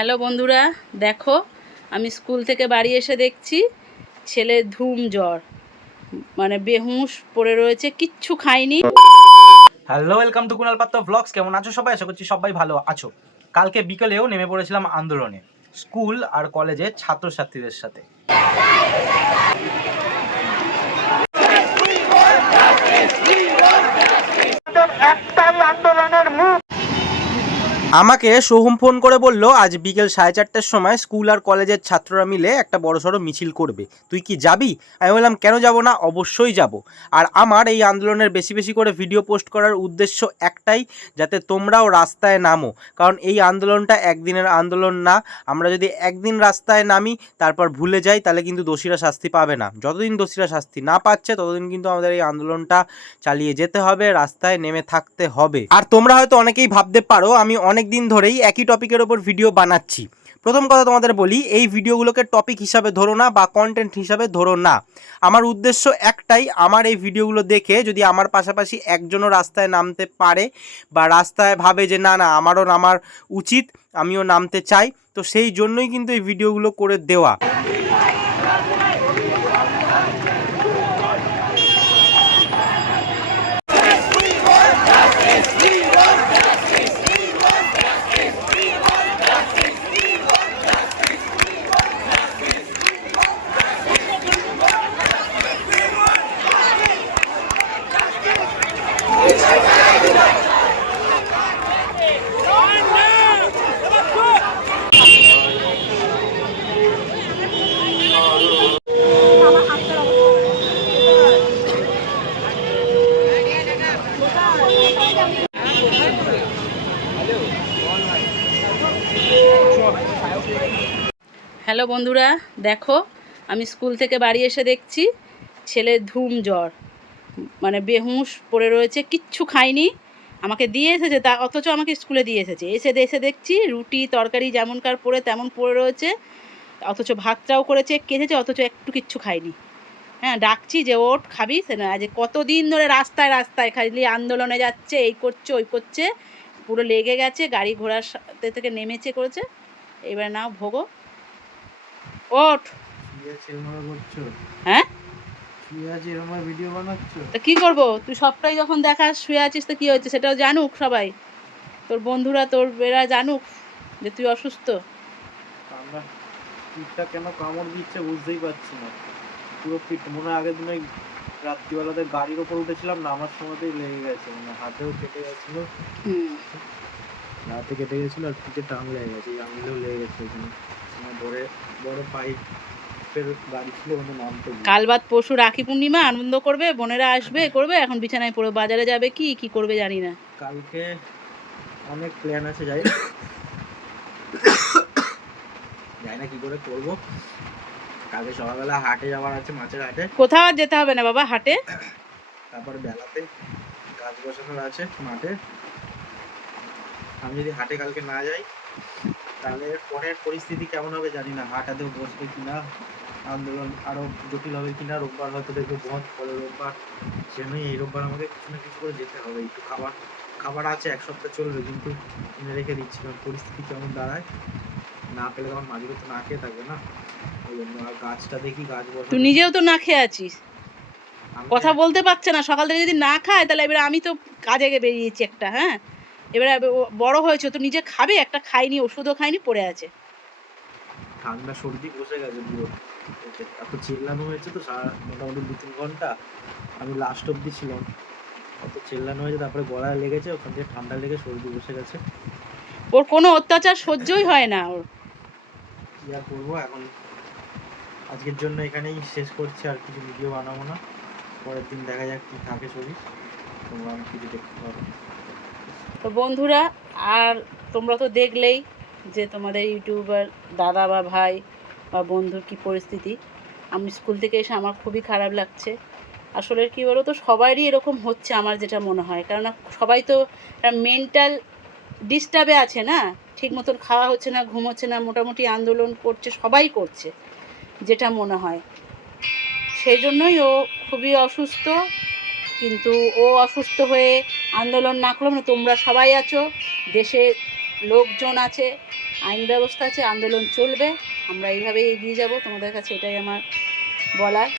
Hello বন্ধুরা, দেখো, আমি স্কুল থেকে বাড়ি এসে দেখছি ছেলে ধুম জ্বর মানে বেহুশ পড়ে রয়েছে, কিচ্ছু খাইনি হ্যালো ওয়েলকাম টু কুনাল পাত্র ব্লগস কেমন আছো সবাই? আশা করছি সবাই ভালো আছো। কালকে বিকেলেও নেমে পড়েছিলাম আন্দোলনে, স্কুল আর কলেজের ছাত্রছাত্রীদের সাথে। আমাকে সোহম ফোন করে বলল, আজ বিকেল সাড়ে চারটের সময় স্কুল আর কলেজের ছাত্ররা মিলে একটা বড়সড় মিছিল করবে। তুই কি যাবি? আমি বললাম, কেন যাব না? অবশ্যই যাব। আর আমার এই আন্দোলনের বেশি বেশি করে ভিডিও পোস্ট করার উদ্দেশ্য একটাই, যাতে তোমরাও রাস্তায় নামো। কারণ এই আন্দোলনটা একদিনের আন্দোলন না। আমরা যদি একদিন রাস্তায় নামি, তারপর ভুলে যাই, তাহলে কিন্তু দোষীরা শাস্তি পাবে না। যতদিন দোষীরা শাস্তি না পাচ্ছে, ততদিন কিন্তু আমাদের এই আন্দোলনটা চালিয়ে যেতে হবে, রাস্তায় নেমে থাকতে হবে। আর তোমরা হয়তো অনেকেই ভাবতে পারো, আমি অনেক দিন ধরেই একই টপিকের ওপর ভিডিও বানাচ্ছি। প্রথম কথা তোমাদের বলি, এই ভিডিওগুলোকে টপিক হিসাবে ধরো না বা কন্টেন্ট হিসাবে ধরো না। আমার উদ্দেশ্য একটাই, আমার এই ভিডিওগুলো দেখে যদি আমার পাশাপাশি একজনও রাস্তায় নামতে পারে বা রাস্তায় ভাবে যে, না না, আমারও নামার উচিত, আমিও নামতে চাই, তো সেই জন্যই কিন্তু এই ভিডিওগুলো করে দেওয়া। হ্যালো বন্ধুরা, দেখো, আমি স্কুল থেকে বাড়ি এসে দেখছি ছেলের ধুম জ্বর মানে বেহুশ পড়ে রয়েছে, কিচ্ছু খায়নি, আমাকে দিয়ে এসেছে, তা অথচ আমাকে স্কুলে দিয়ে এসেছে, এসে এসে দেখছি, রুটি, তরকারি যেমনকার পড়ে তেমন পড়ে রয়েছে, অথচ ভাতটাও করেছে, কেঁচেছে, অথচ একটু কিচ্ছু খায়নি হ্যাঁ ডাকছি যে ওট খাবি, সে না যে কতদিন ধরে রাস্তায় রাস্তায় খালি আন্দোলনে যাচ্ছে, এই করছে, ওই করছে, পুরো লেগে গেছে, গাড়ি ঘোড়ার সাথে থেকে নেমেছে করেছে, এবার নাও ভোগো ওঠ। হ্যাঁ? ভিডিও বানাচ্ছ? তা কি করব? তুই সবটাই যখন দেখাস শুয়ে আছিস তো কি হয়েছে? সেটাও জানুক সবাই। তোর বন্ধুরা তোর এরা জানুক যে তুই অসুস্থ। আমরা পিঠটা কেন কামড় দিচ্ছে বুঝতেই পারছি না। পুরো পিঠ মনে আগের দিনে রাত্রিবেলাতে গাড়ির ওপর উঠেছিলাম নামার সময়তেই লেগে গেছে মানে হাতেও কেটে গেছিল। হাতে কেটে গেছিল আর পিঠে টান লেগে গেছে আঙুলেও লেগে গেছে ওখানে। আমার বড়ে গিয়ে। কাল বাদ পরশু রাখি পূর্ণিমা আনন্দ করবে বোনেরা আসবে করবে এখন বিছানায় পড়ে বাজারে যাবে কি কি করবে জানি না। কালকে অনেক প্ল্যান আছে যাই। যাই না কি করে করব। কালকে সকালবেলা হাটে যাওয়ার আছে মাছের হাটে। কোথাও আর যেতে হবে না বাবা হাটে? তারপরে বেলাতে গাছ বসানোর আছে মাঠে। আমি যদি হাটে কালকে না যাই তাহলে পরের পরিস্থিতি কেমন হবে জানি না। হাট আদেও বসবে কিনা আন্দোলন আরও জটিল হবে কিনা রোববার হয়তো দেখব বন্ধ। পরে রোববার সেজন্যই এই রোববার আমাকে কিছু না কিছু করে যেতে হবে। একটু খাবার খাবার আছে এক সপ্তাহ চলবে কিন্তু কিনে রেখে দিচ্ছি কারণ পরিস্থিতি কেমন দাঁড়ায়। না পেলে তখন মাঝে তো না খেয়ে থাকবে না। ওই জন্য আর গাছটা দেখি গাছ বসাবো। তুই নিজেও তো না খেয়ে আছিস। কথা বলতে পারছে না। সকাল থেকে যদি না খায় তাহলে এবারে আমি তো কাজে বেরিয়েছি একটা হ্যাঁ? এবারে বড় হয়েছে তো নিজে খাবে একটা খাইনি ওষুধও খাইনি পড়ে আছে। ঠান্ডা সর্দি বসে গেছে পুরো। এত চেল্লানো হয়েছে তো সারা মোটামুটি দু তিন ঘণ্টা। আমি লাস্ট অব্দি ছিলাম। অত চেল্লানো হয়েছে তারপরে গলায় লেগেছে ওখান থেকে ঠান্ডা লেগে সর্দি বসে গেছে। ওর কোনো অত্যাচার সহ্যই হয় না ওর। কি আর করব এখন? আজকের জন্য এখানেই শেষ করছি আর কিছু ভিডিও বানাবো না। পরের দিন দেখা যাক কি থাকে শরীর। তোমরা অনেক কিছু দেখতে পারো তো বন্ধুরা, আর তোমরা তো দেখলেই যে তোমাদের ইউটিউবার দাদা বা ভাই বা বন্ধুর কি পরিস্থিতি। আমি স্কুল থেকে এসে আমার খুবই খারাপ লাগছে। আসলে কি বলো তো সবারই এরকম হচ্ছে আমার যেটা মনে হয়। কেননা সবাই তো মেন্টাল ডিস্টার্বে আছে না? ঠিক মতন খাওয়া হচ্ছে না, ঘুম হচ্ছে না, মোটামুটি আন্দোলন করছে, সবাই করছে, যেটা মনে হয়। সেই জন্যই ও খুবই অসুস্থ। কিন্তু ও অসুস্থ হয়ে আন্দোলন না করলে মানে তোমরা সবাই আছো, দেশে লোকজন আছে, আইন ব্যবস্থা আছে, আন্দোলন চলবে, আমরা এইভাবেই এগিয়ে যাব। তোমাদের কাছে এটাই আমার বলার।